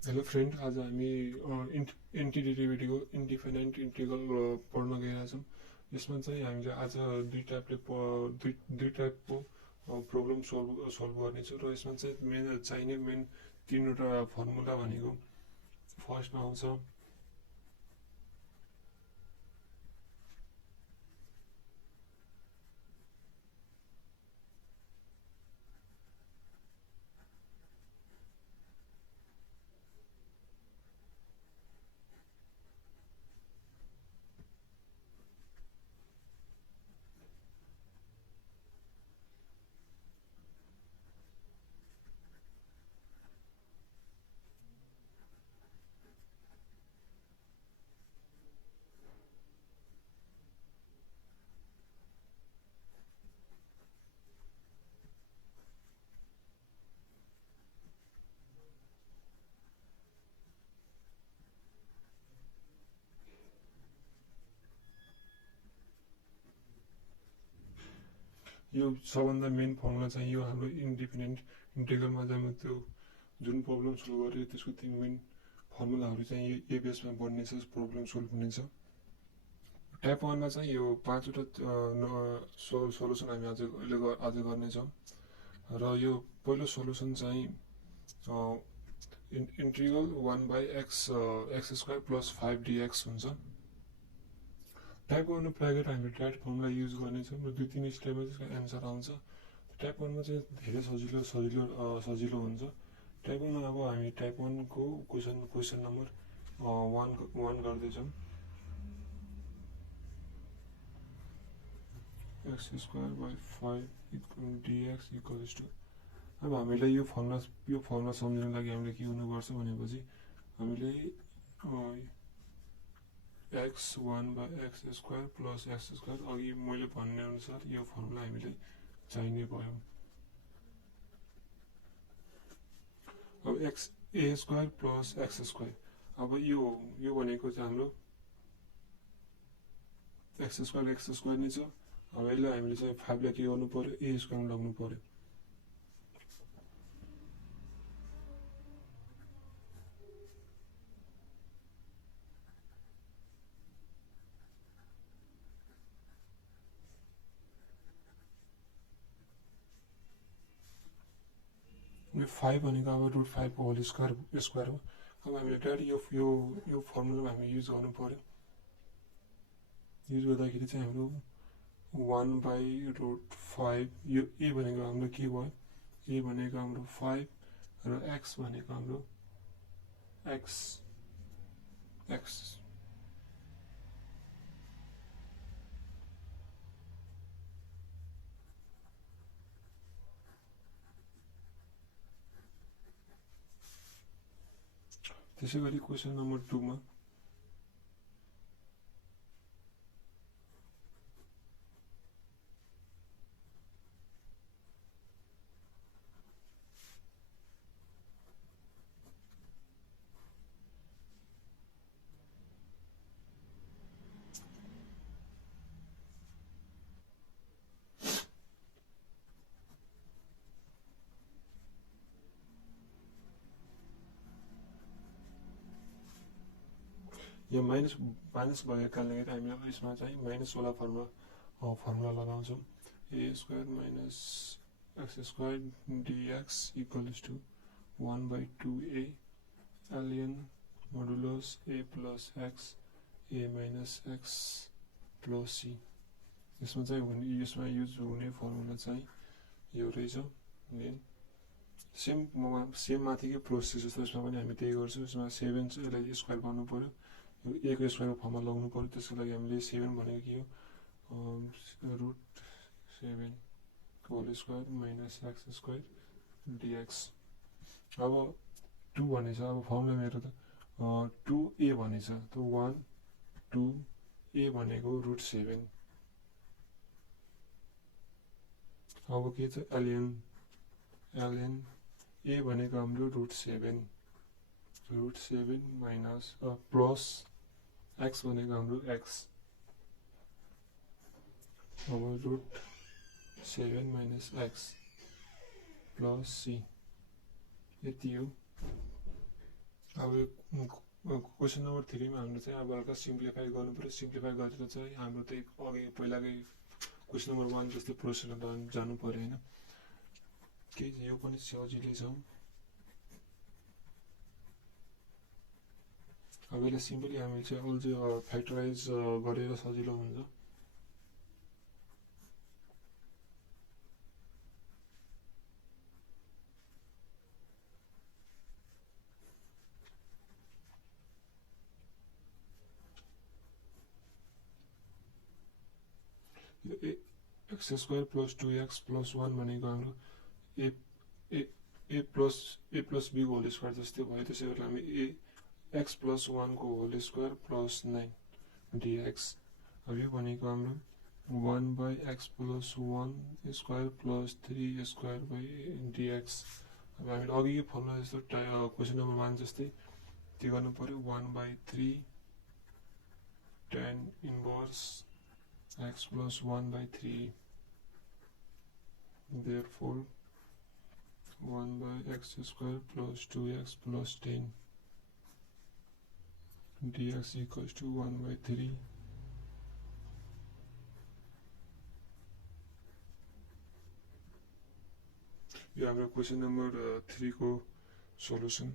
Hello friend, आज हामी एन्टिडेरिभेटिभ इन्डिफाइनाइट integral पढ्न गइरहेका छौँ। यसमा चाहिँ हामीले आज दुई टाइपको प्रब्लम सल्भ गर्नेछौँ र यसमा चाहिँ चाहिने मेन तीनवटा फर्मुला भनेको फर्स्टमा आउँछ यो सबभन्दा मेन फर्मुला चाहिँ यो हाम्रो इन्डिफिनाइट इन्टिग्रलमा चाहिँ त्यो जुन प्रब्लम सोल्भ गर्यो त्यसको तीन मेन फर्मुलाहरू चाहिँ यो बेसमा बन्नेछ, प्रब्लम सोल्भ हुनेछ। टाइप 1 मा चाहिँ यो पाँचवटा सोल्युसन हामी आज गर्नेछौँ र यो पहिलो सोल्युसन चाहिँ इन्टिग्रल 1/x² + 5dx हुन्छ। टाइप 1 मा प्रायः हामीले डाइरेक्ट फर्मुला युज गर्नेछौँ र दुई तिन स्टेपमा त्यसको एन्सर आउँछ। टाइप 1 मा चाहिँ धेरै सजिलो हुन्छ। टाइप 1 मा अब हामी टाइप 1 को क्वेसन नम्बर 1 गर्दैछौँ। x²/5 dx = अब हामीलाई यो फर्मुला सम्झिनको लागि हामीले के गर्नुपर्छ भनेपछि हामीले x1/x² + x² अघि मैले भन्ने अनुसार यो फर्मुला हामीले चाहिने भयो। अब a² + x², अब यो भनेको चाहिँ हाम्रो x² नै छ। अब यसलाई हामीले चाहिँ 5 लाई के गर्नु पर्यो, a² मा लग्नु पर्यो। यो 5 भनेको अब √5 को होल स्क्वायर हो। अब हामीले डाइरेक्ट यो फर्मुलामा हामी युज गर्नु पर्यो। युज गर्दाखेरि चाहिँ हाम्रो 1/√5, यो a भनेको हाम्रो के भयो, a भनेको हाम्रो 5 र x भनेको हाम्रो x त्यसै गरी क्वेसन नम्बर 2 मा यो माइनस भएको कारणले गर्दा हामीले यसमा चाहिँ माइनस वाला फर्मुला लगाउँछौँ। a² - x² dx = 1/2a ln modulus a + x a - x + c। यसमा युज हुने फर्मुला चाहिँ यो रहेछ। सेम माथिकै प्रोसेस जस्तो यसमा पनि हामी त्यही गर्छौँ। यसमा 7 चाहिँ यसलाई स्क्वायर गर्नु पर्यो, यो a को स्क्वायरको फर्ममा लगाउनु पर्यो। त्यसको लागि हामीले 7 भनेको के हो, √7 होल स्क्वायर - x² dx। अब 2 भनेछ, अब फर्मुला मेरो त 2a भनेछ, त 1 2 a भनेको √7। अब के छ, ln a भनेको हाम्रो √7 माइनस प्लस x भनेको हाम्रो x। अब √7 - x + c यति हो। अब क्वेसन नम्बर 3 मा हाम्रो चाहिँ अब हल्का सिम्प्लिफाई गर्नु पर्यो सिम्प्लिफाई गरेर चाहिँ हाम्रो त्यही अघि पहिलाकै क्वेसन नम्बर 1 जस्तै प्रोसेसमा जानु पर्यो हैन केही यो पनि सजिलै छ अब यसलाई सिम्पली हामी चाहिँ अल चाहिँ फ्याक्टराइज गरेर सजिलो हुन्छ x square plus 2x plus 1 भनेको हाम्रो a प्लस b को होल स्क्वायर जस्तै भयो त्यसै गरी हामी x प्लस 1 को होल स्क्वायर प्लस 9 dx अब यो भनेको हाम्रो 1 by x plus 1 square plus 3 square by dx अब हामीले अघिकै फर्मुला जस्तो क्वेसन नम्बर 1 जस्तै के गर्नु पर्यो 1 by 3 tan inverse x plus 1 by 3 therefore 1 by x square plus 2x plus 10 dx equals to 1 by 3 यो हाम्रो क्वेसन नम्बर 3 को सोलुसन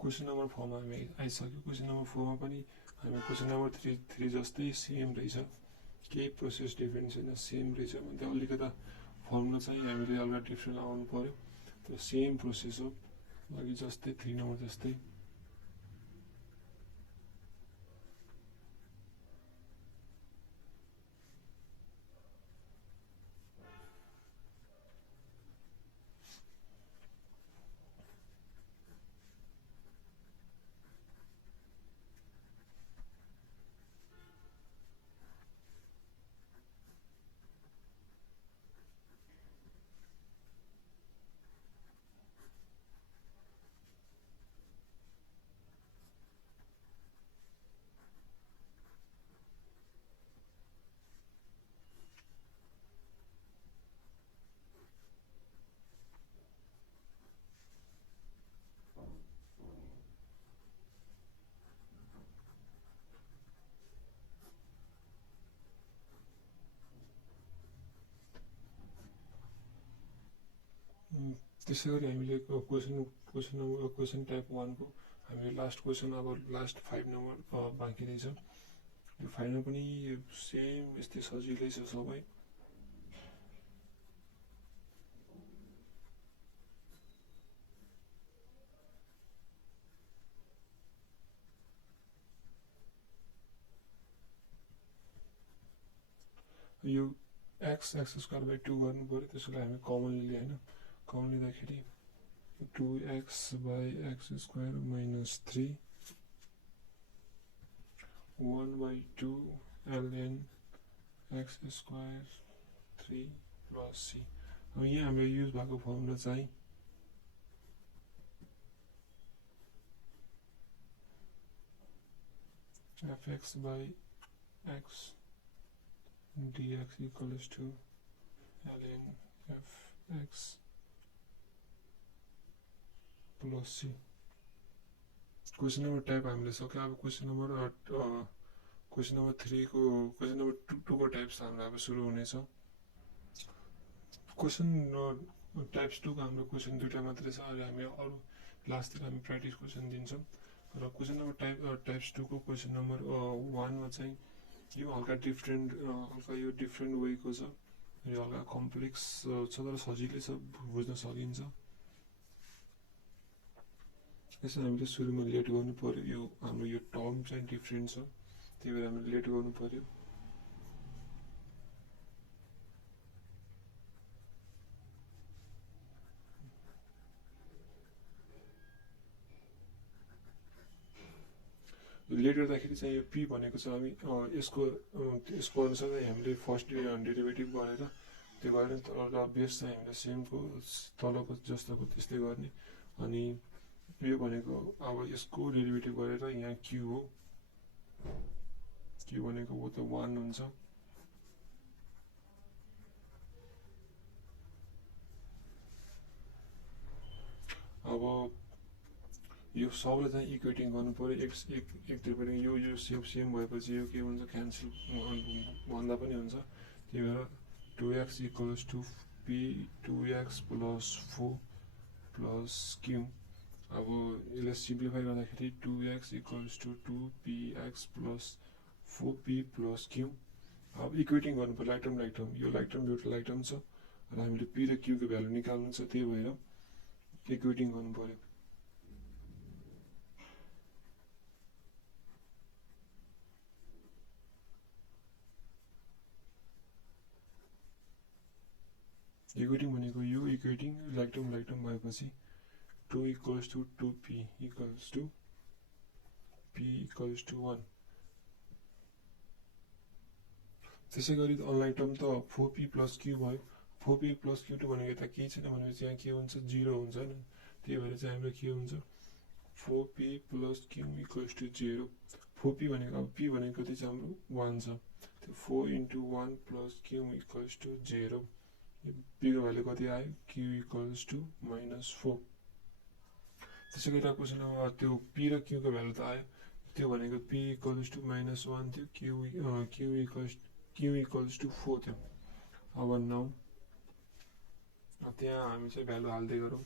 क्वेसन नम्बर 4 मा हामी आइसक्यो क्वेसन नम्बर 4 मा पनि हामी क्वेसन नम्बर 3 जस्तै सेम रहेछ केही प्रोसेस डिफरेन्स छैन सेम रहेछ भन्दा अलिकता फर्मुला चाहिँ हामीले अलगा डिफरेन्ट लगाउनु पर्यो तर सेम प्रोसेस हो अघि जस्तै 3 नम्बर जस्तै त्यसै गरी हामीले क्वेसन टाइप 1 को हामीले लास्ट क्वेसन अब लास्ट 5 नम्बर बाँकी रहेछ यो 5 मा पनि सेम यस्तै सजिलै छ सबै यो x स्क्वायर बाइ 2 गर्नु पर्यो त्यसलाई हामी कमन लिए हैन कमन लिँदाखेरि 2x by x square minus 3 1 by 2 ln x square 3 plus c अब यहाँ हाम्रो युज भएको फर्मुला चाहिँ fx by x dx equals to ln fx plus c question number type हामीले सक्यो अब क्वेसन नम्बर 3 को क्वेसन नम्बर 2 को टाइप्स हाम्रो अब सुरु हुनेछ क्वेसन टाइप्स 2 को हाम्रो क्वेसन दुईटा मात्रै छ अनि हामी अरु लास्टतिर हामी प्र्याक्टिस क्वेसन दिन्छौं र क्वेसन नम्बर टाइप्स 2 को क्वेसन नम्बर 1 मा चाहिँ यो हल्का डिफरेन्ट हल्का यो डिफरेन्ट वेको छ यो हल्का कम्प्लेक्स छ तर सजिलै छ बुझ्न सकिन्छ यसमा हामीले सुरुमा लेट गर्नु पर्यो यो हाम्रो यो टर्म चाहिँ डिफरेन्ट छ त्यही भएर हामीले लेट गर्नु पर्यो लेट गर्दाखेरि चाहिँ यो p भनेको चाहिँ हामी यसको अनुसार हामीले फर्स्ट डेरिभेटिभ गरेर त्यो गरेर तर बेस चाहिँ हामीले सेमको तलको जस्तोको त्यस्तै गर्ने अनि यो भनेको अब यसको डेरिभेटिभ गरेर यहाँ q हो q भनेको वो त 1 हुन्छ अब यो सबलाई चाहिँ इक्वेटिङ गर्नु पर्यो एकतिरपट्टि यो सेम भएपछि यो के हुन्छ क्यान्सल भन्दा पनि हुन्छ त्यही भएर 2x equals to p 2x plus 4 plus q अब यसलाई सिम्प्लिफाई गर्दाखेरि 2x equals to 2px plus 4p plus q अब इक्वेटिङ गर्नु पर्यो लाइक टर्म यो लाइक टर्म एउटा लाइक टर्म छ र हामीले p र q को भ्यालु निकाल्नु छ त्यही भएर इक्वेटिङ गर्नु पर्यो इक्वेटिङ भनेको यो इक्वेटिङ लाइक टर्म भएपछि 2 equals to 2p equals to p equals to 1 त्यसै गरी अनलाइक टर्म त 4p प्लस q भयो 4p प्लस q2 भनेको यता केही छैन भनेपछि यहाँ के हुन्छ 0 हुन्छ नि त्यही भएर चाहिँ हाम्रो के हुन्छ 4p plus q equals to 0 4p भनेको अब p भनेको कति छ हाम्रो 1 छ त्यो 4 into 1 plus q equals to 0 p को भ्यालु कति आयो q इक्वल्स टु -4 त्यसै गरी क्वेसनमा त्यो p र q को भ्यालु त आयो त्यो भनेको p इक्वल्स टु -1 थियो q इक्वल्स टु 4 थियो अब नाउ त्यहाँ हामी चाहिँ भ्यालु हाल्दै गरौँ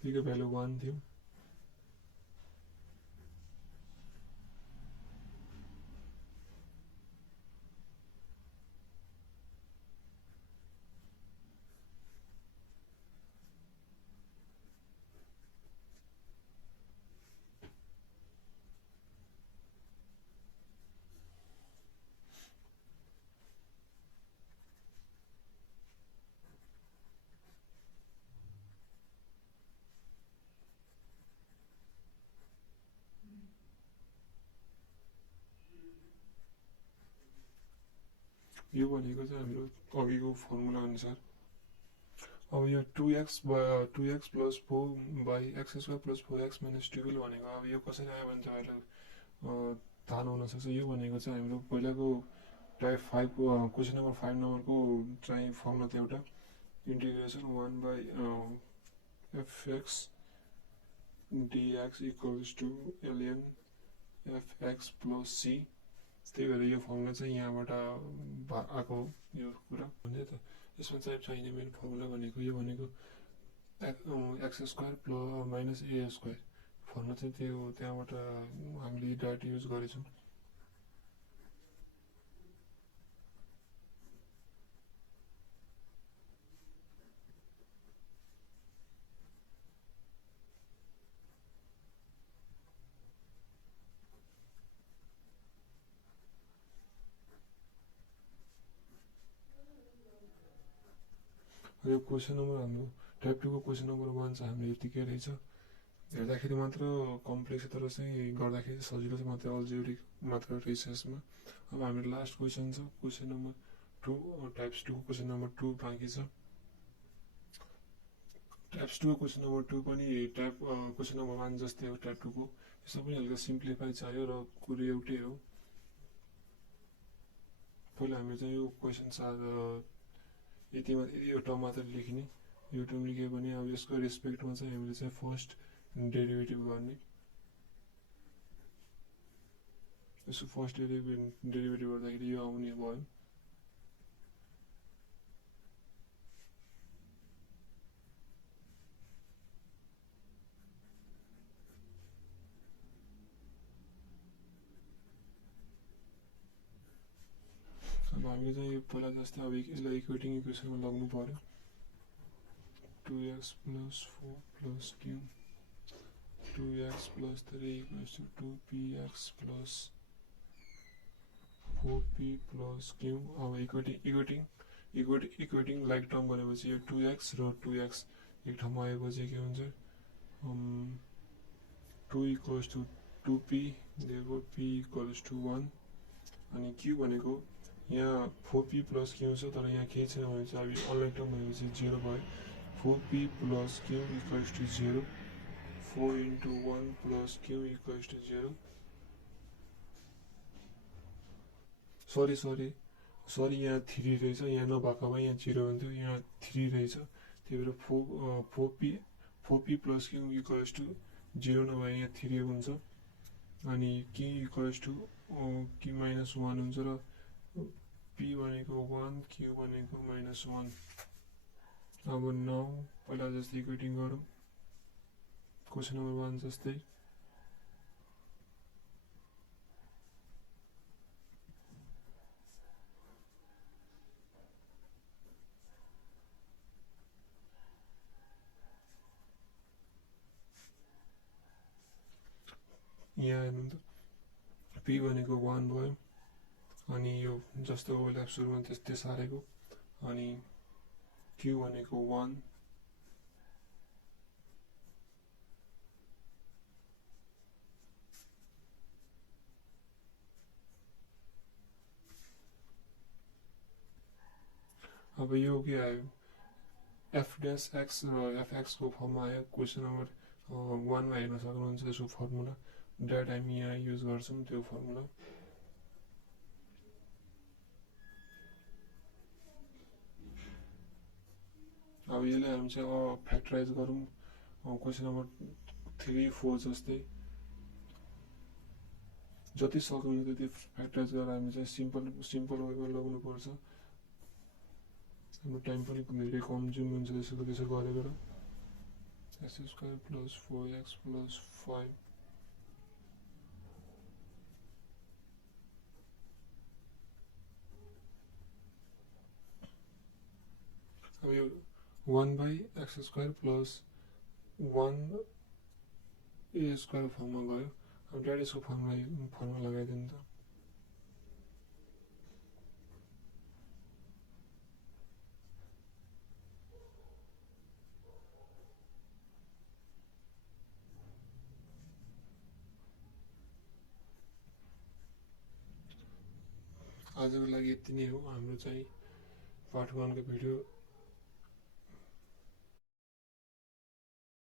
p को भ्यालु 1 थियो यो भनेको चाहिँ हाम्रो अघिको फर्मुला अनुसार अब यो 2x plus 4 by x square plus 4x minus 12 भनेको अब यो कसरी आयो भने तपाईँहरूले थाहा नहुनसक्छ यो भनेको चाहिँ हाम्रो पहिलाको टाइप 5 क्वेसन नम्बर 5 नम्बरको चाहिँ फर्मुला थियो एउटा integration 1 by fx dx equals to ln fx plus c त्यही भएर यो फर्मुला चाहिँ यहाँबाट आएको हो यो कुरा भन्दै त यसमा चाहिँ चाहिने मेन फर्मुला भनेको यो भनेको एक्स स्क्वायर प्लस माइनस ए स्क्वायर फर्मुला चाहिँ त्यो त्यहाँबाट हामीले डाइरेक्ट युज गरेछौँ यो क्वेसन नम्बर हाम्रो टाइप 2 को क्वेसन नम्बर 1 चाहिँ हाम्रो यतिकै रहेछ हेर्दाखेरि मात्र कम्प्लेक्स तर चाहिँ गर्दाखेरि सजिलो चाहिँ मात्र अल्जेब्रिक मात्र रहेछ यसमा अब हाम्रो लास्ट क्वेसन छ क्वेसन नम्बर 2 टाइप्स 2 को क्वेसन नम्बर 2 बाँकी छ टाइप्स 2 को क्वेसन नम्बर 2 पनि टाइप क्वेसन नम्बर 1 जस्तै हो टाइप 2 को यसमा पनि हल्का सिम्प्लिफाई चाहियो र कुरो एउटै हो पहिला हामी चाहिँ यो क्वेसन यति एउटा मात्र लेख्ने यो टर्म लेख्यो भने अब यसको रेस्पेक्टमा चाहिँ हामीले चाहिँ फर्स्ट डेरिभेटिभ गर्ने यसको फर्स्ट डेरिभेटिभ गर्दाखेरि यो आउने भयो अब हामीले चाहिँ यो पहिला जस्तै अब यसलाई इक्वेटिङ इक्वेसनमा लाग्नु पर्यो 2x plus 4 plus q 2x plus 3 equals to 2px plus 4p plus q अब इक्वेटिङ लाइक टर्म भनेपछि यो 2x र 2x एक ठाउँमा आएपछि के हुन्छ 2 equals to 2p therefore p equals to 1 अनि q भनेको यहाँ 4p प्लस q छ तर यहाँ केही छैन भने चाहिँ अब अनलाइक टर्म भनेपछि 0 भयो 4p plus q equals to 0 4 into 1 plus q equals to 0 sorry sorry sorry यहाँ 3 रहेछ, यहाँ नभएको भए यहाँ 0 हुन्थ्यो, यहाँ 3 रहेछ, त्यही भएर 4p plus Q equals to 0 नभए यहाँ 3 हुन्छ, अनि k equals to k minus 1 हुन्छ र p भनेको 1 q भनेको माइनस 1। अब 9 पहिला जस्तै इक्वेटिङ गरौँ, क्वेसन नम्बर 1 जस्तै। यहाँ हेर्नु त p भनेको 1 भयो, अनि यो जस्तो ओभरल्याप सुरुमा त्यस्तै सारेको, अनि q भनेको 1, अब यो के आयो f dash x र fx को फर्ममा आयो। क्वेसन नम्बर 1 मा हेर्न सक्नुहुन्छ यसको फर्मुला, ड्याट हामी यहाँ युज गर्छौँ त्यो फर्मुला। अब यसलाई हामी चाहिँ फ्याक्टराइज गरौँ, क्वेसन नम्बर 3, 4 जस्तै जति सक्नुहुन्छ त्यति फ्याक्टराइज गरेर हामी चाहिँ सिम्पल वेमा लगाउनु पर्छ। हाम्रो टाइम पनि धेरै कन्ज्युम हुन्छ त्यसो गरेर। x square plus 4x plus 5 अब यो 1 by x square plus 1 A square फर्ममा गयो। अब डाइरेक्ट यसको फर्मुला लगाइदिउँ त। आजको लागि यति नै हो हाम्रो चाहिँ पार्ट 1 को भिडियो।